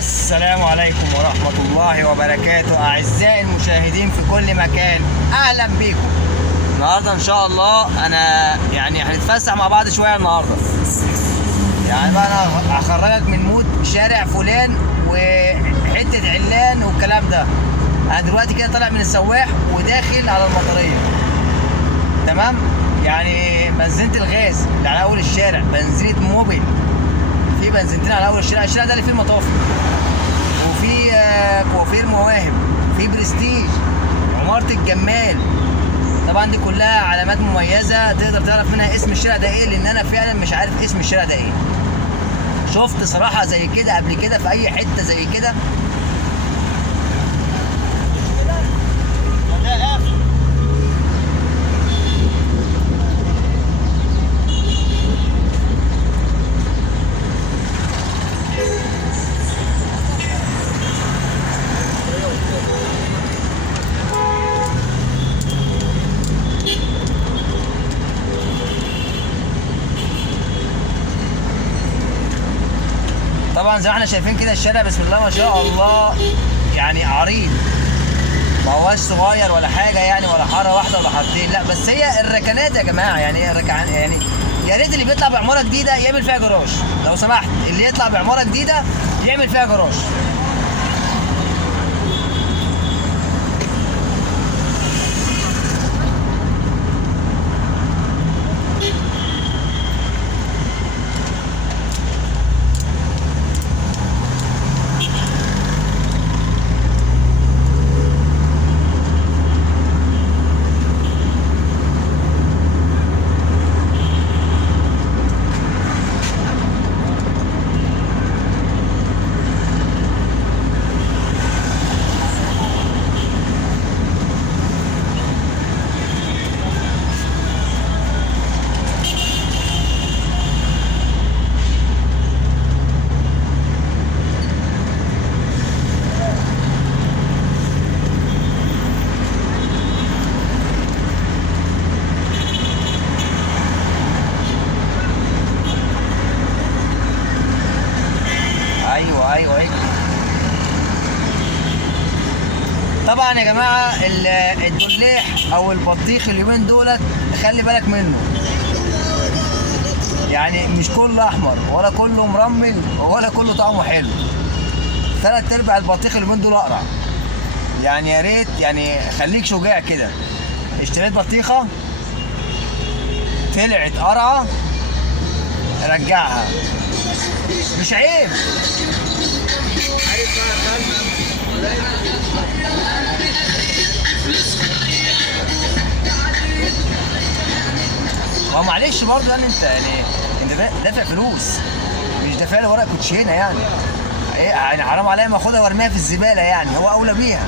السلام عليكم ورحمة الله وبركاته أعزائي المشاهدين في كل مكان، أهلا بيكم. النهاردة إن شاء الله أنا هنتفسح مع بعض شوية النهاردة. بقى أنا هخرجك من مود شارع فلان وحتة علان والكلام ده. أنا دلوقتي كده طالع من السواح وداخل على المطرية، تمام؟ بنزينة الغاز اللي على أول الشارع، بنزينة موبيل، في بنزينتين على اول الشارع ده اللي فيه المطافي، وفي كوافير مواهب، في برستيج، عمارة الجمال. طبعا دي كلها علامات مميزة تقدر تعرف منها اسم الشارع ده ايه، لان انا فعلا مش عارف اسم الشارع ده ايه. شفت صراحة زي كده قبل كده في اي حتة زي كده؟ طبعا زي ما احنا شايفين كده الشارع بسم الله ما شاء الله، عريض، ما هواش صغير ولا حاجه ولا حاره واحده ولا حارتين، لا بس هي الركنات يا جماعه. يا ريت اللي بيطلع بعماره جديده يعمل فيها جراج، لو سمحت اللي يطلع بعماره جديده يعمل فيها جراج. ايوه. طبعا يا جماعه الدلاح او البطيخ اليومين دولت خلي بالك منه، مش كله احمر ولا كله مرمل ولا كله طعمه حلو. 3/4 البطيخ اليومين دول اقرع. يا ريت خليك شجاع كده. اشتريت بطيخه طلعت قرعه، رجعها، مش عيب. ما معلش برضه انت دافع فلوس، مش دافع لي ورق كوتشينه حرام عليا ما اخدها وارميها في الزباله، هو اولى بيها.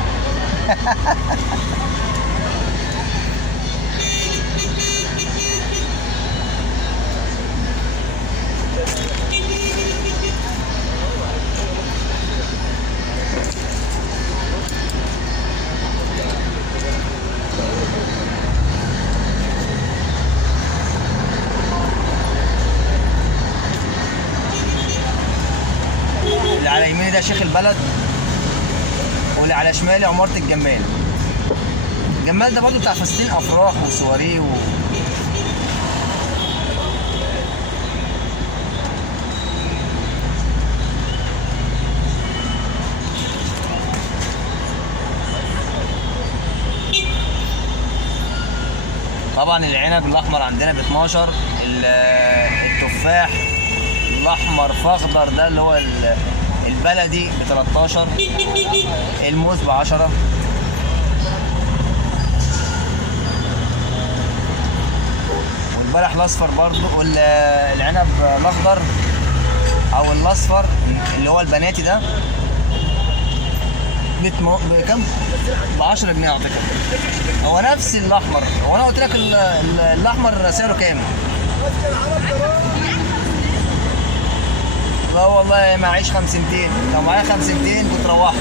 اللي على يميني ده شيخ البلد، واللي على شمالي عمارة الجمال. الجمال ده برضه بتاع فساتين افراح وسواريه طبعا العنب الاحمر عندنا ب 12، التفاح الاحمر فاخضر ده اللي هو البلدي ب 13، الموز ب 10، والبلح الاصفر برضه، والعنب الاخضر او الاصفر اللي هو البناتي ده بكام؟ ب 10 جنيه اعتقد. هو نفس الاحمر. هو انا قلت لك الاحمر سعره كام؟ لا والله معيش 500. لو معايا 500 كنت روحت.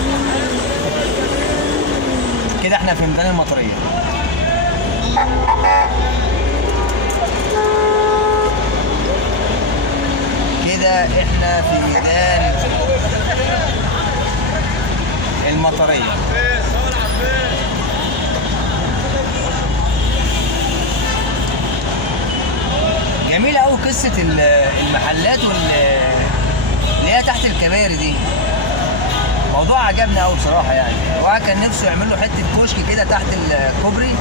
كده احنا في ميدان المطرية. كده احنا في ميدان المطريه. جميله قوي قصه المحلات اللي هي تحت الكباري دي. موضوع عجبني قوي بصراحه، يعني الواحد كان نفسه يعمل له حته كشك كده تحت الكوبري،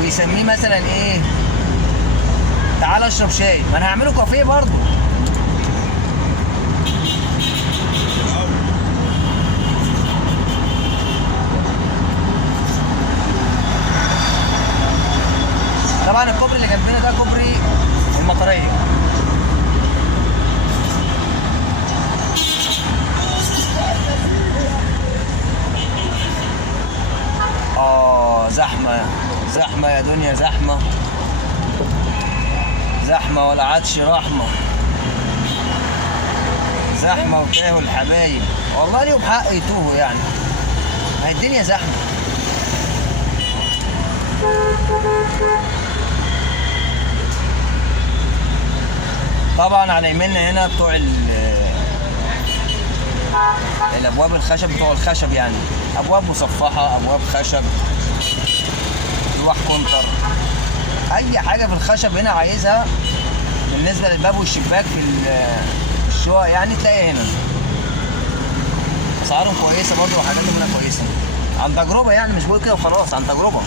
ويسميه مثلا ايه، تعال اشرب شاي. ما انا هعمله كافيه برضه. طبعا الكوبري اللي جنبنا ده كوبري المطريه. زحمه زحمه يا دنيا، زحمه زحمه ولا عادش رحمه. زحمه وتاهوا الحبايب، والله ليهم حق يتوهوا يعني، ما هي الدنيا زحمه. طبعا على يميننا هنا بتوع الابواب الخشب، بتوع الخشب يعني، ابواب مصفحه، ابواب خشب، لوح كونتر، اي حاجه في الخشب هنا عايزها بالنسبه للباب والشباك في الشقق يعني تلاقي هنا. اسعارهم كويسه برضه وحاجاتهم هنا كويسه، عن تجربه يعني، مش بقول كده وخلاص، عن تجربه.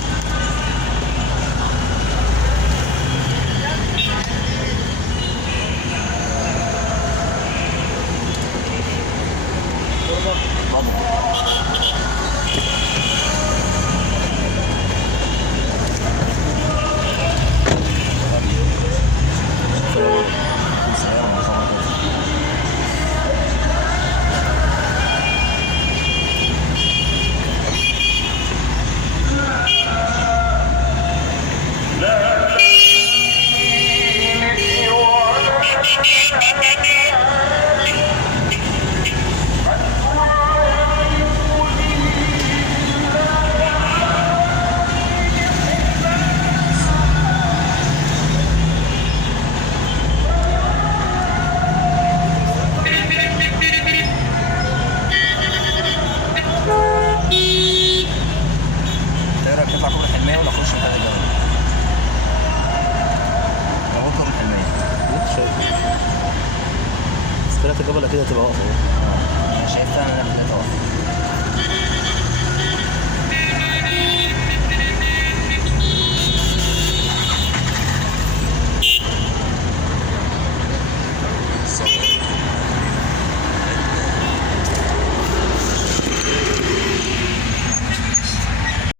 ثلاثة قبل كده تبقى واقفة. شايف فعلا انها بدأت واقفة.